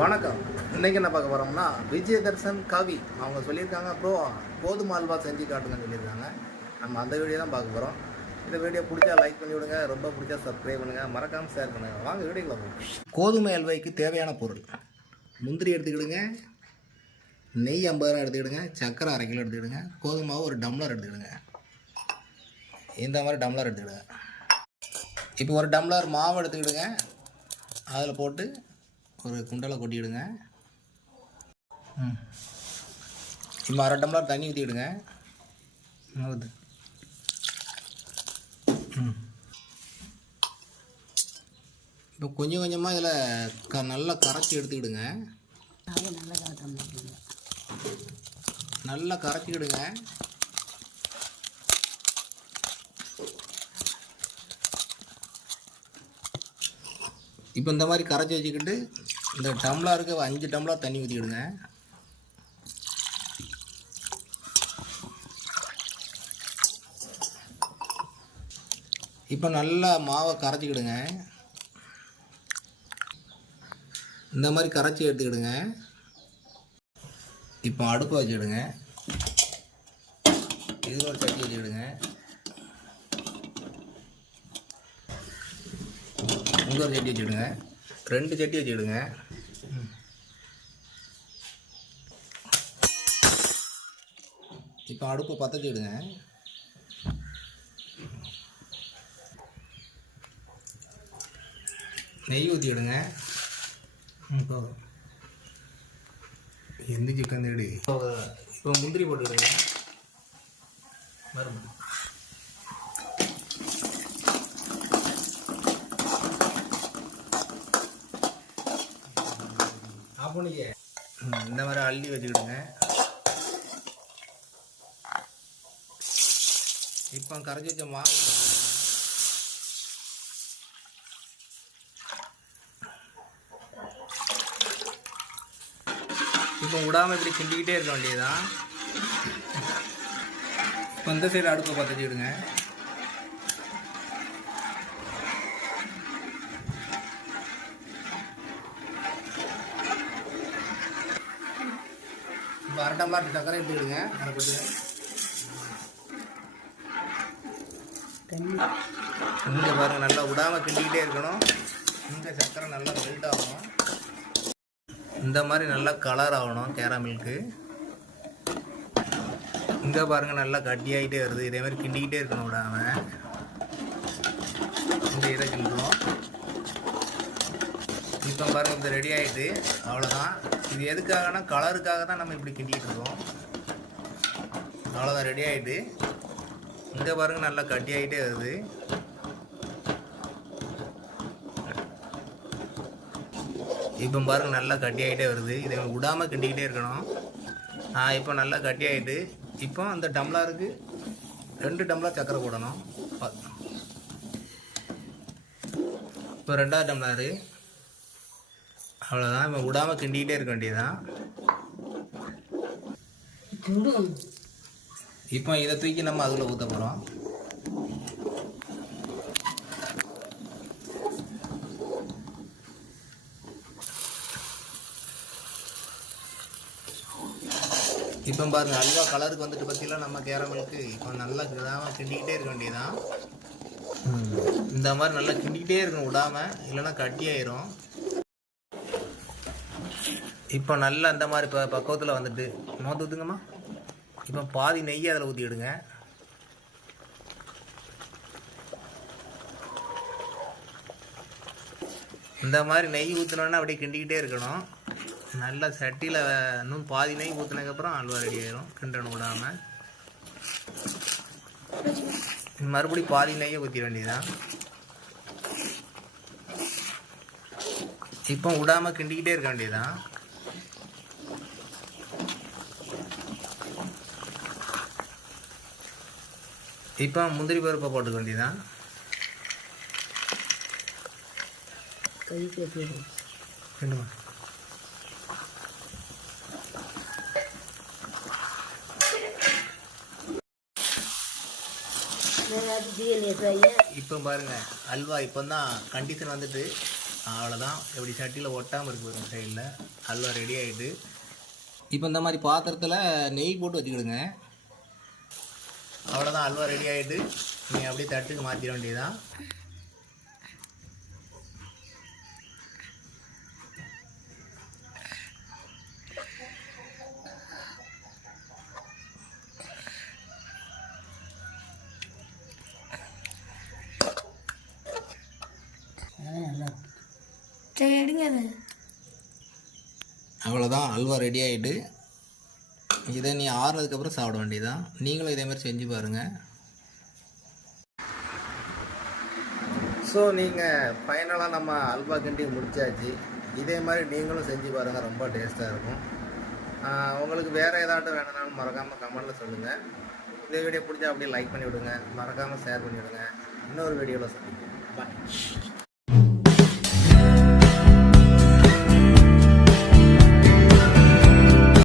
வணக்கம். இன்றைக்கி என்ன பார்க்க போகிறோம்னா விஜயதர்சன் கவி. அவங்க சொல்லியிருக்காங்க ப்ரோ கோதுமை அல்வா செஞ்சு காட்டுங்கன்னு சொல்லியிருக்காங்க. நம்ம அந்த வீடியோ தான் பார்க்க போகிறோம் இந்த வீடியோ பிடிச்சா லைக் பண்ணி விடுங்க ரொம்ப பிடிச்சா சப்ஸ்கிரைப் பண்ணுங்கள் மறக்காமல் ஷேர் பண்ணுங்கள் வாங்க வீடியோக்குள்ள போகும் கோதுமை அல்வாய்க்கு தேவையான பொருள். முந்திரி எடுத்துக்கிடுங்க. நெய் ஐம்பது ரூபா எடுத்துக்கிடுங்க. சக்கரை அரை கிலோ எடுத்துக்கிடுங்க. கோதுமை ஒரு டம்ளர் எடுத்துக்கிடுங்க. இந்த மாதிரி டம்ளர் எடுத்துக்கிடுங்க. இப்போ ஒரு டம்ளர் மாவு எடுத்துக்கிடுங்க. அதில் போட்டு ஒரு குண்டலை கொட்டிவிடுங்க ம். இப்போ அரை டம்ளர் தண்ணி ஊற்றிவிடுங்க ஊற்று ம். இப்போ கொஞ்சம் கொஞ்சமாக இதில் க நல்லா கரைச்சி எடுத்துக்கிடுங்க. நல்லா கரைச்சிக்கிடுங்க. இப்போ இந்த மாதிரி கரைச்சி வச்சுக்கிட்டு இந்த டம்ளருக்கு அஞ்சு டம்ளர் தண்ணி ஊற்றிக்கிடுங்க இப்போ நல்லா மாவை கரைச்சிக்கிடுங்க. இந்த மாதிரி கரைச்சி எடுத்துக்கிடுங்க. இப்போ அடுப்பை வச்சுக்கிடுங்க. இதில் ஒரு சட்டி வச்சுக்கிடுங்க. இன்னொரு சட்டி வச்சுக்கிடுங்க. ரெண்டு சட்டி வச்சுக்கிடுங்க. இப்போ அடுப்பு பற்ற விடுங்க. நெய் ஊற்றி ம் போதும் எந்த சிக்கன் தேடி இப்போ முந்திரி போட்டுக்கிடுங்க மறுபடியும் ஆஃப் இந்த மாதிரி அள்ளி வச்சுக்கிடுங்க. இப்போ கரைச்சி வச்ச மாவு இப்போ விடாம இப்படி கிண்டிக்கிட்டே இருக்க வேண்டியதுதான். இப்போ இந்த சைடு அடுப்பை பார்த்து வச்சுக்கிடுங்க இப்போ அரை டம்ளர் சக்கரை எடுத்துக்கிடுங்க. அதை போட்டு இங்கே பாருங்க நல்லா விடாம கிண்டிக்கிட்டே இருக்கணும். இந்த சக்கரை நல்லா மெல்ட் ஆகணும். இந்த மாதிரி நல்லா கலர் ஆகணும் கேரமில்க்கு இங்கே பாருங்க நல்லா கட்டியாகிட்டே வருது. இதே மாதிரி கிண்டிக்கிட்டே இருக்கணும் விடாம. இந்த இதை கிண்டுறோம். இப்போ பாருங்க இது ரெடி ஆகிட்டு அவ்வளோதான் இது எதுக்காகனா கலருக்காக தான் நம்ம இப்படி கிண்டிகிட்டு இருக்கோம். அவ்வளோதான் ரெடி ஆகிட்டு இங்கே பாருங்க நல்லா கட்டி ஆகிட்டே வருது. இப்போ பாருங்க நல்லா கட்டி ஆகிட்டே வருது. இதை விடாமல் கிண்டிக்கிட்டே இருக்கணும். ஆ இப்போ நல்லா கட்டி ஆகிட்டு இப்போ அந்த டம்ளருக்கு ரெண்டு டம்ளர் சக்கரை போடணும். இப்போ ரெண்டாவது டம்ளாரு. அவ்வளோதான் இப்போ விடாமல் கிண்டிக்கிட்டே இருக்க வேண்டியதுதான். இப்போ இதை தூக்கி நம்ம அதில் ஊற்ற போகிறோம் இப்போ பாருங்க அல்வா கலருக்கு வந்துட்டு பற்றிலாம் நம்ம கேரமலுக்கு. இப்போ நல்லா கிடாம கிண்டிக்கிட்டே இருக்க வேண்டியதுதான். இந்த மாதிரி நல்லா கிண்டிக்கிட்டே இருக்கணும் விடாம. இல்லைன்னா கட்டி ஆயிரும். இப்போ நல்லா அந்த மாதிரி இப்போ பக்குவத்தில் வந்துட்டு மோத்து ஊற்றுங்கம்மா இப்போ பாதி நெய் அதில் ஊற்றிடுங்க இந்த மாதிரி நெய் ஊற்றினோன்னா அப்படியே கிண்டிக்கிட்டே இருக்கணும். நல்லா சட்டியில் இன்னும் பாதி நெய் ஊற்றினதுக்கப்புறம் அல்வா ரெடி ஆயிரும் கிண்டணும் விடாமல் மறுபடியும் பாதி நெய்யை ஊற்றிட வேண்டியதுதான். இப்போ விடாமல் கிண்டிக்கிட்டே இருக்க வேண்டியதுதான். இப்போ முந்திரி பருப்பை போட்டுக்க வேண்டியதான் ரெண்டுமா? இப்போ பாருங்க அல்வா இப்போ தான் கண்டிஷன் வந்துட்டு அவ்வளோதான் எப்படி சட்டியில் ஒட்டாமல் இருக்கு பாருங்க சைடில் அல்வா ரெடி ஆகிட்டு இப்போ இந்த மாதிரி பாத்திரத்தில் நெய் போட்டு வச்சுக்கிடுங்க. அவ்வளோதான் அல்வா ரெடி ஆகிட்டு நீங்கள் அப்படியே தட்டுக்கு மாற்றிட வேண்டியதுதான். சரி எடுங்க அவ்வளோதான் அல்வா ரெடி ஆகிட்டு இதை நீ ஆறுனதுக்கப்புறம் சாப்பிட வேண்டியதான் நீங்களும் இதே மாதிரி செஞ்சு பாருங்கள் ஸோ நீங்கள் ஃபைனலாக நம்ம அல்வா கிண்டி முடிச்சாச்சு. இதே மாதிரி நீங்களும் செஞ்சு பாருங்கள் ரொம்ப டேஸ்ட்டாக இருக்கும். உங்களுக்கு வேறு ஏதாட்டும் வேணும்னாலும் மறக்காமல் கமெண்ட்டில் சொல்லுங்கள் இந்த வீடியோ பிடிச்சா அப்படியே லைக் பண்ணி விடுங்க மறக்காமல் ஷேர் பண்ணி விடுங்க இன்னொரு வீடியோவில் சந்திப்போம். பாய்